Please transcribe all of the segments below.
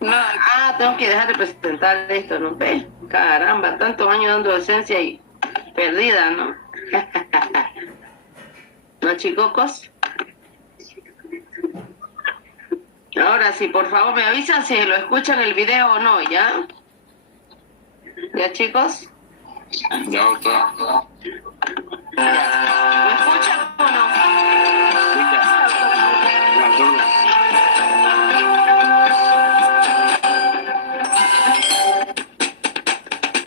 No, tengo que dejar de presentar esto, ¿no ves? Caramba, tantos años dando docencia y perdida, ¿no? ¿No, chicocos? Ahora sí, por favor, me avisan si lo escuchan el video o no, ¿ya? ¿Ya, chicos? Ya, doctora. ¿Me escuchan o no?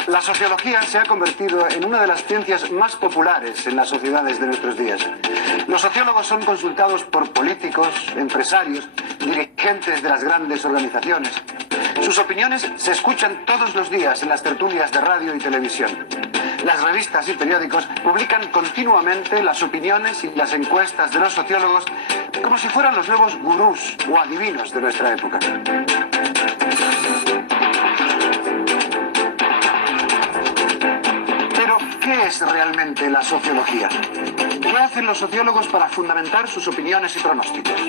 La sociología se ha convertido en una de las ciencias más populares en las sociedades de nuestros días. Los sociólogos son consultados por políticos, empresarios, dirigentes de las grandes organizaciones. Sus opiniones se escuchan todos los días en las tertulias de radio y televisión. Las revistas y periódicos publican continuamente las opiniones y las encuestas de los sociólogos como si fueran los nuevos gurús o adivinos de nuestra época. ¿Qué es realmente la sociología? ¿Qué hacen los sociólogos para fundamentar sus opiniones y pronósticos?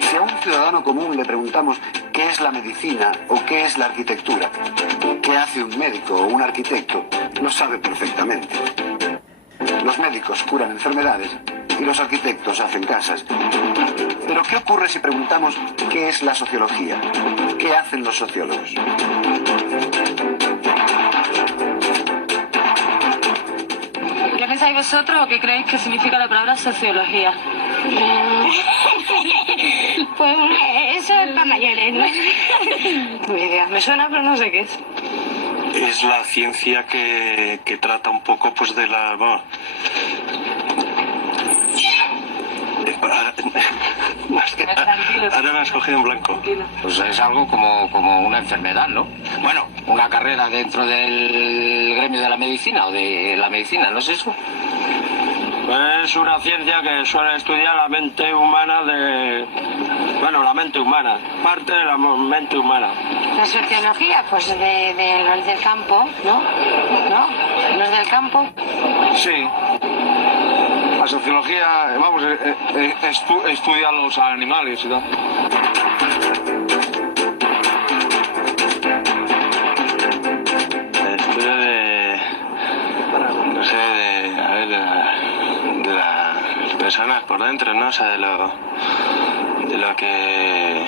Si a un ciudadano común le preguntamos qué es la medicina o qué es la arquitectura, qué hace un médico o un arquitecto, lo sabe perfectamente. Los médicos curan enfermedades y los arquitectos hacen casas. Pero ¿qué ocurre si preguntamos qué es la sociología? ¿Qué hacen los sociólogos? ¿Qué pensáis vosotros o qué creéis que significa la palabra sociología? Pues eso es para mayores, ¿no? Ni idea, me suena pero no sé qué es. Es la ciencia que trata un poco pues de la... Bueno, ahora me has cogido en blanco. Pues es algo como una enfermedad, ¿no? Bueno, una carrera dentro del gremio de la medicina o de la medicina, ¿no es eso? Es una ciencia que suele estudiar la mente humana la mente humana, parte de la mente humana. La sociología, pues de los del campo, ¿no? ¿No? Los del campo. Sí. La sociología, vamos, estudia a los animales y tal. El estudio de las personas por dentro, ¿no? O sea, de lo que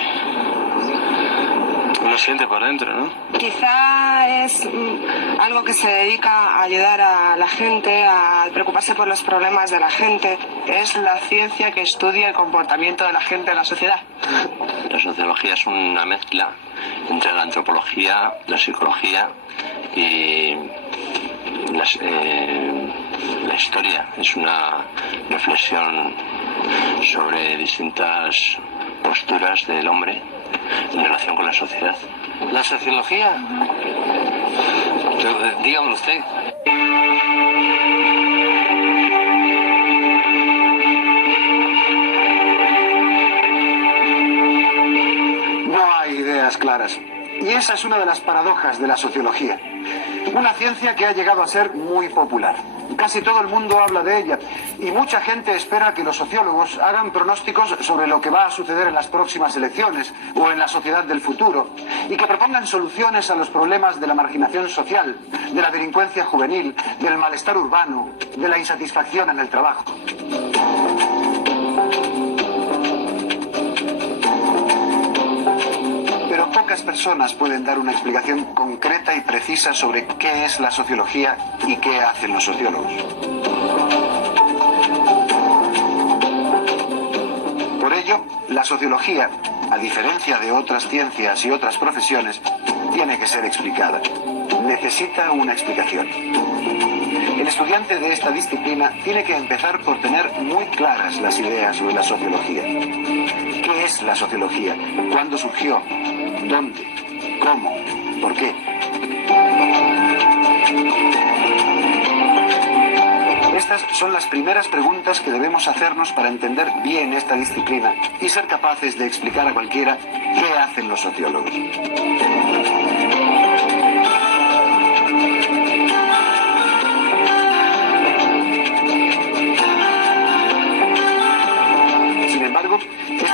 uno siente por dentro, ¿no? Quizá es algo que se dedica a ayudar a la gente, a preocuparse por los problemas de la gente. Es la ciencia que estudia el comportamiento de la gente en la sociedad. La sociología es una mezcla entre la antropología, la psicología y la historia. Es una reflexión sobre distintas posturas del hombre en relación con la sociedad. ¿La sociología? Dígamelo usted. No hay ideas claras. Y esa es una de las paradojas de la sociología. Una ciencia que ha llegado a ser muy popular. Casi todo el mundo habla de ella y mucha gente espera que los sociólogos hagan pronósticos sobre lo que va a suceder en las próximas elecciones o en la sociedad del futuro y que propongan soluciones a los problemas de la marginación social, de la delincuencia juvenil, del malestar urbano, de la insatisfacción en el trabajo. Pero pocas personas pueden dar una explicación concreta y precisa sobre qué es la sociología y qué hacen los sociólogos. Por ello, la sociología, a diferencia de otras ciencias y otras profesiones, tiene que ser explicada. Necesita una explicación. El estudiante de esta disciplina tiene que empezar por tener muy claras las ideas sobre la sociología. ¿Qué es la sociología? ¿Cuándo surgió? ¿Dónde? ¿Cómo? ¿Por qué? Estas son las primeras preguntas que debemos hacernos para entender bien esta disciplina y ser capaces de explicar a cualquiera qué hacen los sociólogos.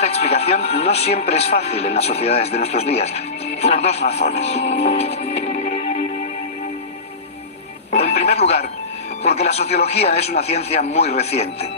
esta explicación no siempre es fácil en las sociedades de nuestros días, por dos razones. En primer lugar, porque la sociología es una ciencia muy reciente.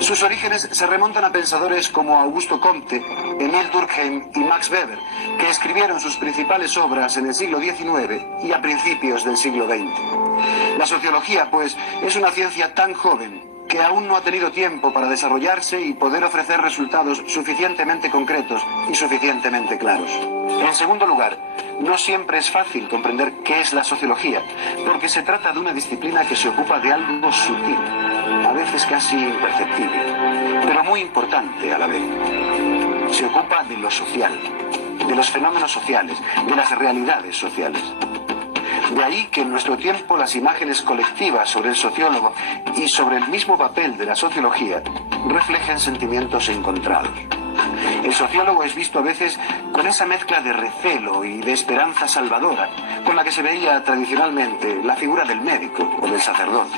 Sus orígenes se remontan a pensadores como Augusto Comte, Emile Durkheim y Max Weber, que escribieron sus principales obras en el siglo XIX y a principios del siglo XX. La sociología, pues, es una ciencia tan joven que aún no ha tenido tiempo para desarrollarse y poder ofrecer resultados suficientemente concretos y suficientemente claros. En segundo lugar, no siempre es fácil comprender qué es la sociología, porque se trata de una disciplina que se ocupa de algo sutil, a veces casi imperceptible, pero muy importante a la vez. Se ocupa de lo social, de los fenómenos sociales, de las realidades sociales. De ahí que en nuestro tiempo las imágenes colectivas sobre el sociólogo y sobre el mismo papel de la sociología reflejen sentimientos encontrados. El sociólogo es visto a veces con esa mezcla de recelo y de esperanza salvadora con la que se veía tradicionalmente la figura del médico o del sacerdote.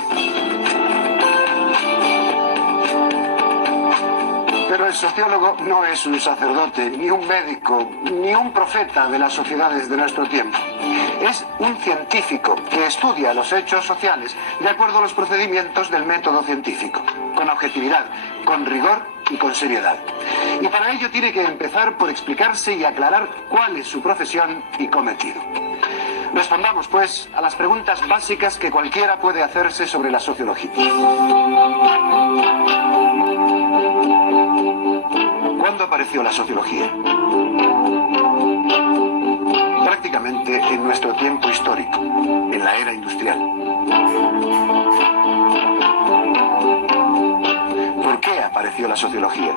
Pero el sociólogo no es un sacerdote, ni un médico, ni un profeta de las sociedades de nuestro tiempo. Es un científico que estudia los hechos sociales de acuerdo a los procedimientos del método científico, con objetividad, con rigor y con seriedad. Y para ello tiene que empezar por explicarse y aclarar cuál es su profesión y cometido. Respondamos, pues, a las preguntas básicas que cualquiera puede hacerse sobre la sociología. ¿Cuándo apareció la sociología? Prácticamente en nuestro tiempo histórico, en la era industrial. ¿Por qué apareció la sociología?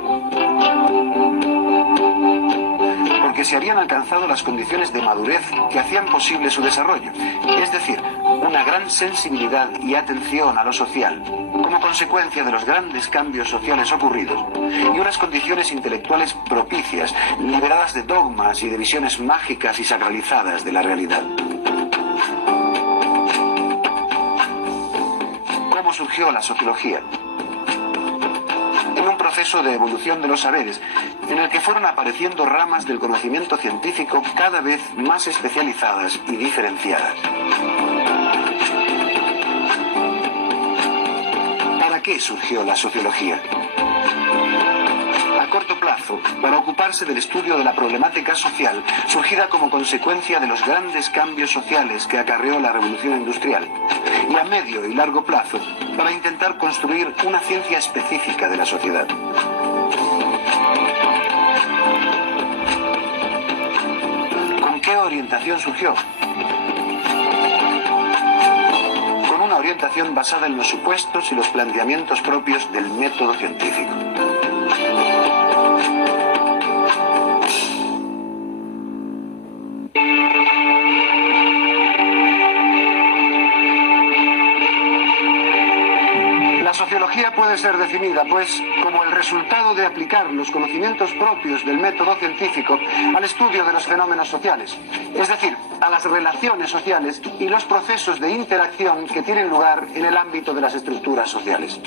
Porque se habían alcanzado las condiciones de madurez que hacían posible su desarrollo, es decir, una gran sensibilidad y atención a lo social, como consecuencia de los grandes cambios sociales ocurridos, y unas condiciones intelectuales propicias, liberadas de dogmas y de visiones mágicas y sacralizadas de la realidad. ¿Cómo surgió la sociología? En un proceso de evolución de los saberes, en el que fueron apareciendo ramas del conocimiento científico cada vez más especializadas y diferenciadas. ¿Para qué surgió la sociología? A corto plazo, para ocuparse del estudio de la problemática social surgida como consecuencia de los grandes cambios sociales que acarreó la revolución industrial, y a medio y largo plazo, para intentar construir una ciencia específica de la sociedad. ¿Con qué orientación surgió? Con una orientación basada en los supuestos y los planteamientos propios del método científico. La sociología puede ser definida, pues, como el resultado de aplicar los conocimientos propios del método científico al estudio de los fenómenos sociales, es decir, a las relaciones sociales y los procesos de interacción que tienen lugar en el ámbito de las estructuras sociales.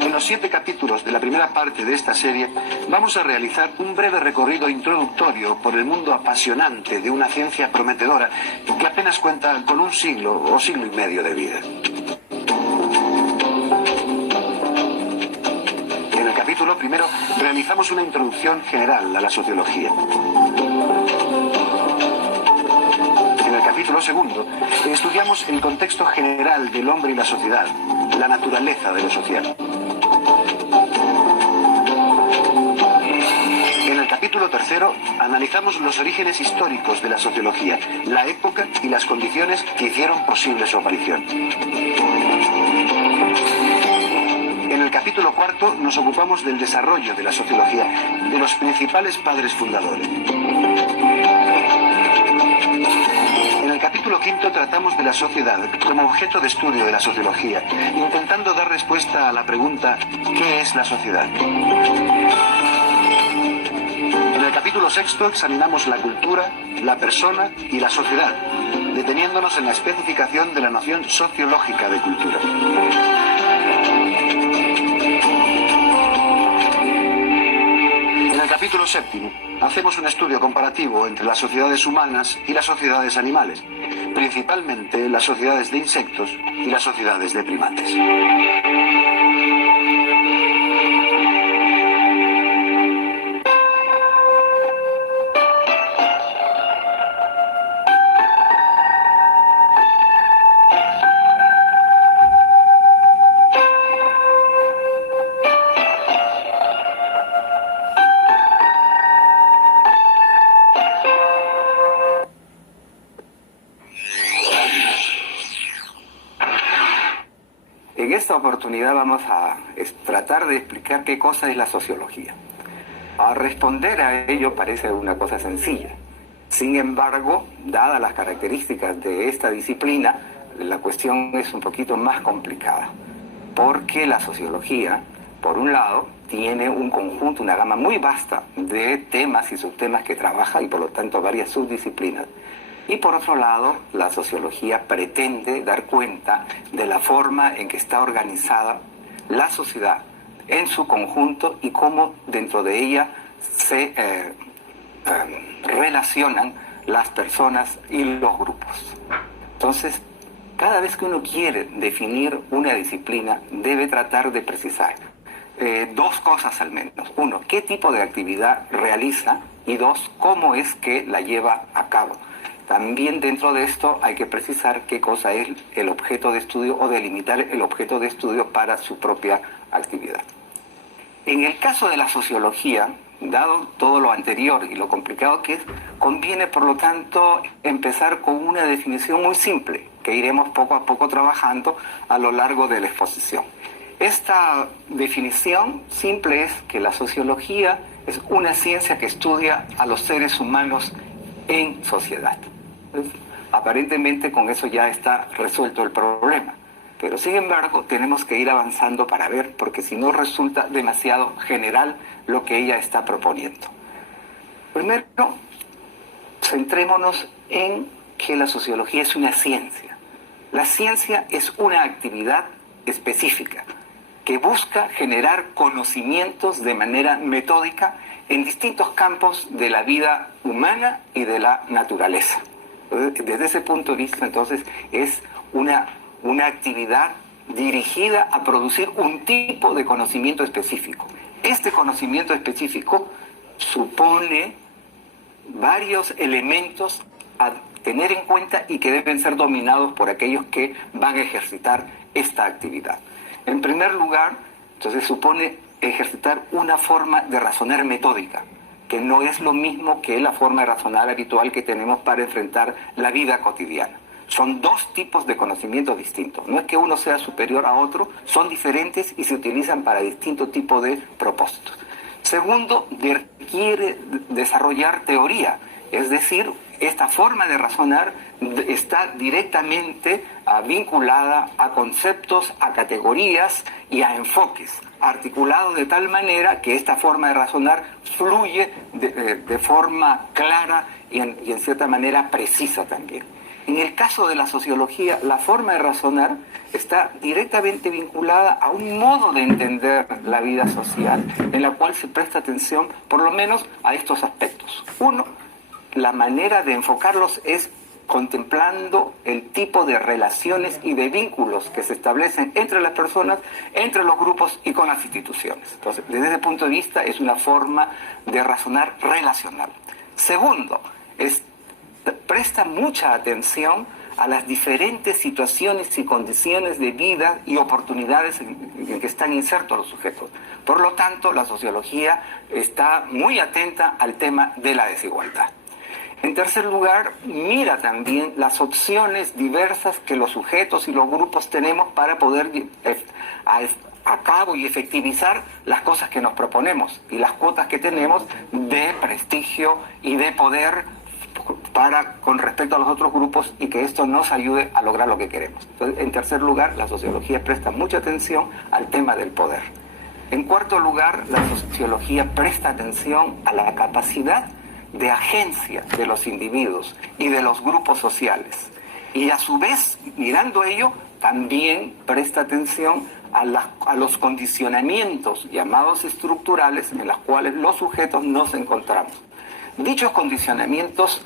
En los 7 capítulos de la primera parte de esta serie vamos a realizar un breve recorrido introductorio por el mundo apasionante de una ciencia prometedora que apenas cuenta con un siglo o siglo y medio de vida. En el capítulo primero realizamos una introducción general a la sociología. En el capítulo segundo estudiamos el contexto general del hombre y la sociedad, la naturaleza de lo social. En el capítulo tercero analizamos los orígenes históricos de la sociología, la época y las condiciones que hicieron posible su aparición. En el capítulo cuarto nos ocupamos del desarrollo de la sociología, de los principales padres fundadores. En el capítulo quinto tratamos de la sociedad como objeto de estudio de la sociología, intentando dar respuesta a la pregunta ¿qué es la sociedad? En el capítulo sexto examinamos la cultura, la persona y la sociedad, deteniéndonos en la especificación de la noción sociológica de cultura. Capítulo séptimo. Hacemos un estudio comparativo entre las sociedades humanas y las sociedades animales, principalmente las sociedades de insectos y las sociedades de primates. En esta oportunidad vamos a tratar de explicar qué cosa es la sociología. A responder a ello parece una cosa sencilla. Sin embargo, dadas las características de esta disciplina, la cuestión es un poquito más complicada. Porque la sociología, por un lado, tiene un conjunto, una gama muy vasta de temas y subtemas que trabaja y por lo tanto varias subdisciplinas. Y por otro lado, la sociología pretende dar cuenta de la forma en que está organizada la sociedad en su conjunto y cómo dentro de ella se relacionan las personas y los grupos. Entonces, cada vez que uno quiere definir una disciplina, debe tratar de precisar dos cosas al menos. Uno, qué tipo de actividad realiza y dos, cómo es que la lleva a cabo. También dentro de esto hay que precisar qué cosa es el objeto de estudio o delimitar el objeto de estudio para su propia actividad. En el caso de la sociología, dado todo lo anterior y lo complicado que es, conviene por lo tanto empezar con una definición muy simple que iremos poco a poco trabajando a lo largo de la exposición. Esta definición simple es que la sociología es una ciencia que estudia a los seres humanos en sociedad. Aparentemente con eso ya está resuelto el problema, pero sin embargo tenemos que ir avanzando para ver, porque si no resulta demasiado general lo que ella está proponiendo. Primero, centrémonos en que la sociología es una ciencia. La ciencia es una actividad específica que busca generar conocimientos de manera metódica en distintos campos de la vida humana y de la naturaleza. Desde ese punto de vista, entonces, es una actividad dirigida a producir un tipo de conocimiento específico. Este conocimiento específico supone varios elementos a tener en cuenta y que deben ser dominados por aquellos que van a ejercitar esta actividad. En primer lugar, entonces supone ejercitar una forma de razonar metódica, que no es lo mismo que la forma de razonar habitual que tenemos para enfrentar la vida cotidiana. Son dos tipos de conocimientos distintos. No es que uno sea superior a otro, son diferentes y se utilizan para distintos tipos de propósitos. Segundo, requiere desarrollar teoría, es decir, esta forma de razonar está directamente vinculada a conceptos, a categorías y a enfoques, articulados de tal manera que esta forma de razonar fluye de forma clara y en cierta manera precisa también. En el caso de la sociología, la forma de razonar está directamente vinculada a un modo de entender la vida social, en la cual se presta atención por lo menos a estos aspectos. Uno, la manera de enfocarlos es contemplando el tipo de relaciones y de vínculos que se establecen entre las personas, entre los grupos y con las instituciones. Entonces, desde ese punto de vista es una forma de razonar relacional. Segundo, presta mucha atención a las diferentes situaciones y condiciones de vida y oportunidades en que están insertos los sujetos. Por lo tanto, la sociología está muy atenta al tema de la desigualdad. En tercer lugar, mira también las opciones diversas que los sujetos y los grupos tenemos para poder a cabo y efectivizar las cosas que nos proponemos y las cuotas que tenemos de prestigio y de poder con respecto a los otros grupos, y que esto nos ayude a lograr lo que queremos. Entonces, en tercer lugar, la sociología presta mucha atención al tema del poder. En cuarto lugar, la sociología presta atención a la capacidad de agencia de los individuos y de los grupos sociales. Y a su vez, mirando ello, también presta atención a los condicionamientos llamados estructurales en los cuales los sujetos nos encontramos. Dichos condicionamientos,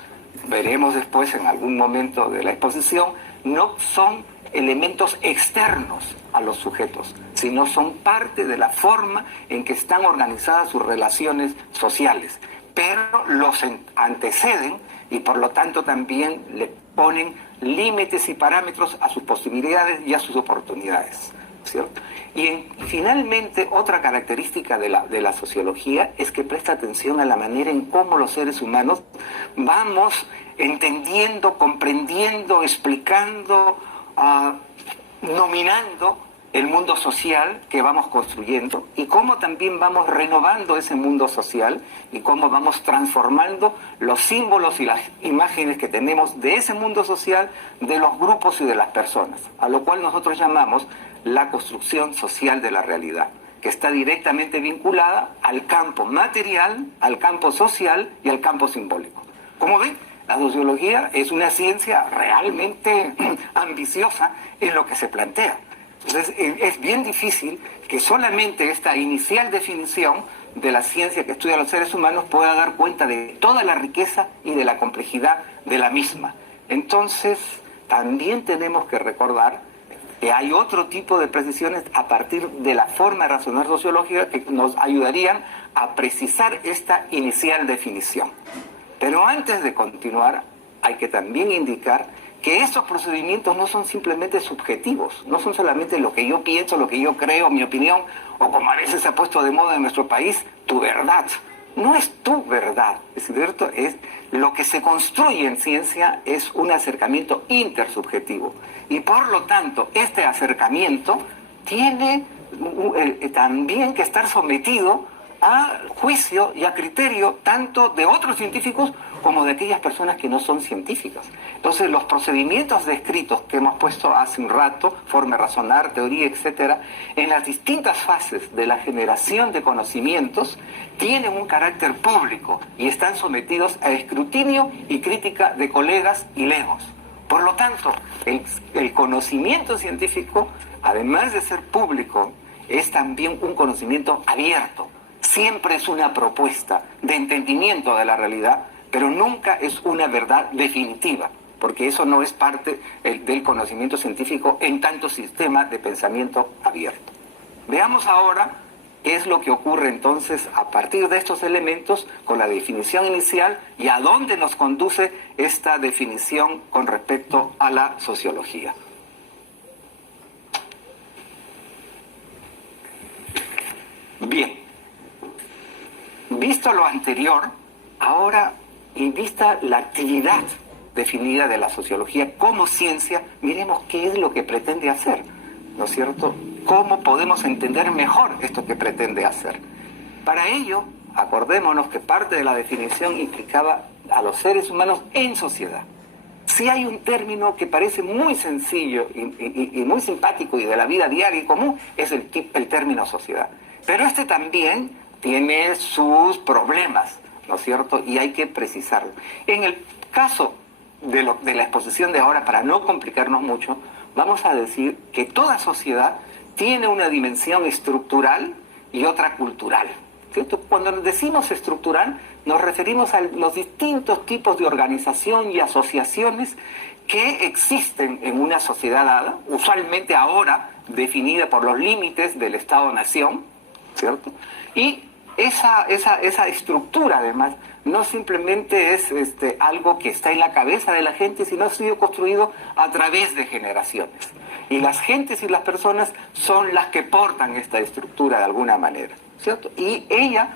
veremos después en algún momento de la exposición, no son elementos externos a los sujetos, sino son parte de la forma en que están organizadas sus relaciones sociales, pero los anteceden y por lo tanto también le ponen límites y parámetros a sus posibilidades y a sus oportunidades, ¿cierto? Y finalmente, otra característica de la sociología es que presta atención a la manera en cómo los seres humanos vamos entendiendo, comprendiendo, explicando, nominando el mundo social que vamos construyendo y cómo también vamos renovando ese mundo social y cómo vamos transformando los símbolos y las imágenes que tenemos de ese mundo social, de los grupos y de las personas, a lo cual nosotros llamamos la construcción social de la realidad, que está directamente vinculada al campo material, al campo social y al campo simbólico. Como ven, la sociología es una ciencia realmente ambiciosa en lo que se plantea. Entonces, es bien difícil que solamente esta inicial definición de la ciencia que estudia a los seres humanos pueda dar cuenta de toda la riqueza y de la complejidad de la misma. Entonces, también tenemos que recordar que hay otro tipo de precisiones a partir de la forma de razonar sociológica que nos ayudarían a precisar esta inicial definición. Pero antes de continuar, hay que también indicar que esos procedimientos no son simplemente subjetivos, no son solamente lo que yo pienso, lo que yo creo, mi opinión, o como a veces se ha puesto de moda en nuestro país, tu verdad. No es tu verdad, ¿es cierto? Es lo que se construye en ciencia es un acercamiento intersubjetivo. Y por lo tanto, este acercamiento tiene también que estar sometido a juicio y a criterio tanto de otros científicos como de aquellas personas que no son científicas. Entonces, los procedimientos descritos que hemos puesto hace un rato, forma de razonar, teoría, etcétera, en las distintas fases de la generación de conocimientos, tienen un carácter público y están sometidos a escrutinio y crítica de colegas y legos. Por lo tanto, el conocimiento científico, además de ser público, es también un conocimiento abierto. Siempre es una propuesta de entendimiento de la realidad, pero nunca es una verdad definitiva, porque eso no es parte del conocimiento científico en tanto sistema de pensamiento abierto. Veamos ahora qué es lo que ocurre entonces a partir de estos elementos con la definición inicial y a dónde nos conduce esta definición con respecto a la sociología. Bien. Visto lo anterior, ahora, y vista la actividad definida de la sociología como ciencia, miremos qué es lo que pretende hacer, ¿no es cierto? ¿Cómo podemos entender mejor esto que pretende hacer? Para ello, acordémonos que parte de la definición implicaba a los seres humanos en sociedad. Si hay un término que parece muy sencillo y muy simpático y de la vida diaria y común, es el término sociedad. Pero este también tiene sus problemas, ¿no es cierto? Y hay que precisarlo. En el caso de la exposición de ahora, para no complicarnos mucho, vamos a decir que toda sociedad tiene una dimensión estructural y otra cultural, ¿cierto? Cuando decimos estructural, nos referimos a los distintos tipos de organización y asociaciones que existen en una sociedad dada, usualmente ahora definida por los límites del Estado-Nación, ¿cierto? Y esa estructura, además, no simplemente es algo que está en la cabeza de la gente, sino ha sido construido a través de generaciones. Y las gentes y las personas son las que portan esta estructura de alguna manera, ¿cierto? Y ella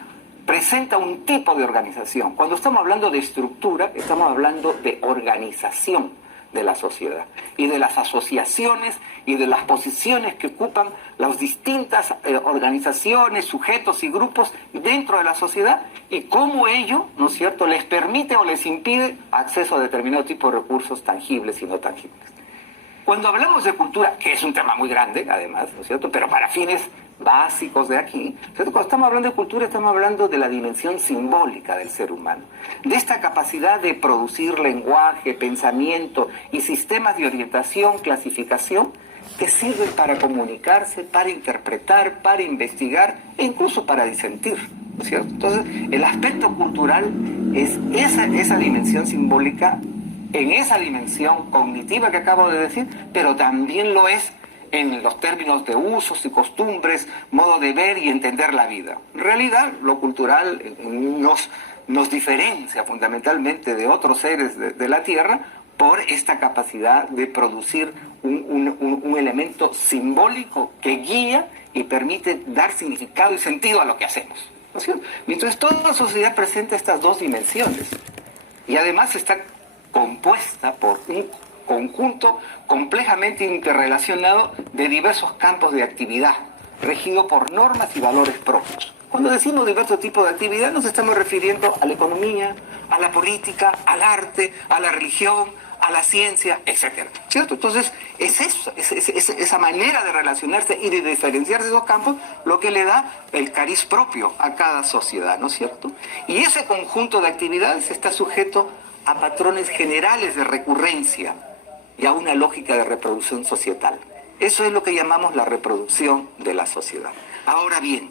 presenta un tipo de organización. Cuando estamos hablando de estructura, estamos hablando de organización de la sociedad y de las asociaciones y de las posiciones que ocupan las distintas organizaciones, sujetos y grupos dentro de la sociedad y cómo ello, ¿no es cierto?, les permite o les impide acceso a determinado tipo de recursos tangibles y no tangibles. Cuando hablamos de cultura, que es un tema muy grande, además, ¿no es cierto?, pero para fines básicos de aquí, ¿cierto? Cuando estamos hablando de cultura, estamos hablando de la dimensión simbólica del ser humano, de esta capacidad de producir lenguaje, pensamiento y sistemas de orientación, clasificación, que sirven para comunicarse, para interpretar, para investigar e incluso para disentir, ¿no es cierto? Entonces, el aspecto cultural es esa dimensión simbólica, en esa dimensión cognitiva que acabo de decir, pero también lo es en los términos de usos y costumbres, modo de ver y entender la vida. En realidad, lo cultural nos diferencia fundamentalmente de otros seres de la Tierra por esta capacidad de producir un elemento simbólico que guía y permite dar significado y sentido a lo que hacemos, ¿no es cierto? Entonces, toda sociedad presenta estas dos dimensiones y además está compuesta por un conjunto complejamente interrelacionado de diversos campos de actividad, regido por normas y valores propios. Cuando decimos diversos tipos de actividad, nos estamos refiriendo a la economía, a la política, al arte, a la religión, a la ciencia, etc. ¿Cierto? Entonces, es esa manera de relacionarse y de diferenciarse de esos campos lo que le da el cariz propio a cada sociedad, ¿no es cierto? Y ese conjunto de actividades está sujeto a patrones generales de recurrencia y a una lógica de reproducción societal. Eso es lo que llamamos la reproducción de la sociedad. Ahora bien,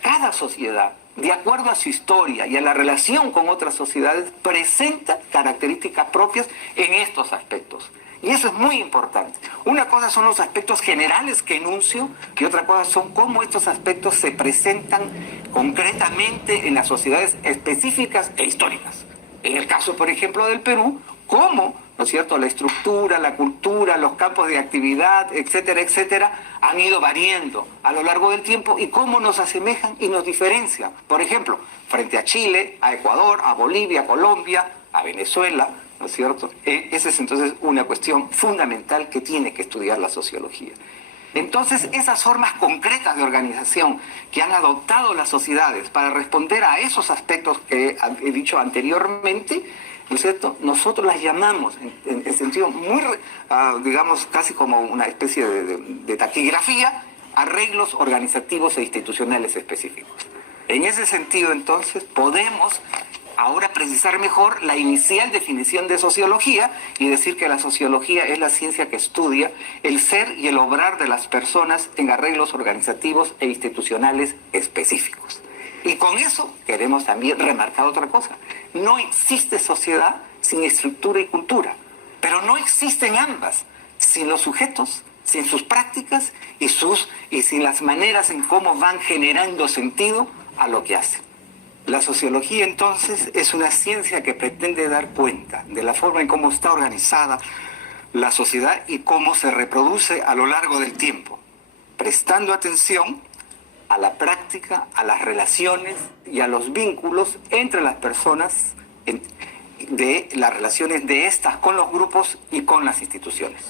cada sociedad, de acuerdo a su historia y a la relación con otras sociedades, presenta características propias en estos aspectos. Y eso es muy importante. Una cosa son los aspectos generales que enuncio y otra cosa son cómo estos aspectos se presentan concretamente en las sociedades específicas e históricas. En el caso, por ejemplo, del Perú, cómo, ¿no es cierto?, la estructura, la cultura, los campos de actividad, etcétera, etcétera, han ido variando a lo largo del tiempo y cómo nos asemejan y nos diferencian. Por ejemplo, frente a Chile, a Ecuador, a Bolivia, a Colombia, a Venezuela, ¿no es cierto? Esa es entonces una cuestión fundamental que tiene que estudiar la sociología. Entonces, esas formas concretas de organización que han adoptado las sociedades para responder a esos aspectos que he dicho anteriormente, ¿no es cierto?, nosotros las llamamos, en sentido muy, digamos, casi como una especie de taquigrafía, arreglos organizativos e institucionales específicos. En ese sentido, entonces, podemos ahora precisar mejor la inicial definición de sociología y decir que la sociología es la ciencia que estudia el ser y el obrar de las personas en arreglos organizativos e institucionales específicos. Y con eso queremos también remarcar otra cosa. No existe sociedad sin estructura y cultura, pero no existen ambas sin los sujetos, sin sus prácticas y sin las maneras en cómo van generando sentido a lo que hacen. La sociología, entonces, es una ciencia que pretende dar cuenta de la forma en cómo está organizada la sociedad y cómo se reproduce a lo largo del tiempo, prestando atención a la práctica, a las relaciones y a los vínculos entre las personas, de las relaciones de estas con los grupos y con las instituciones.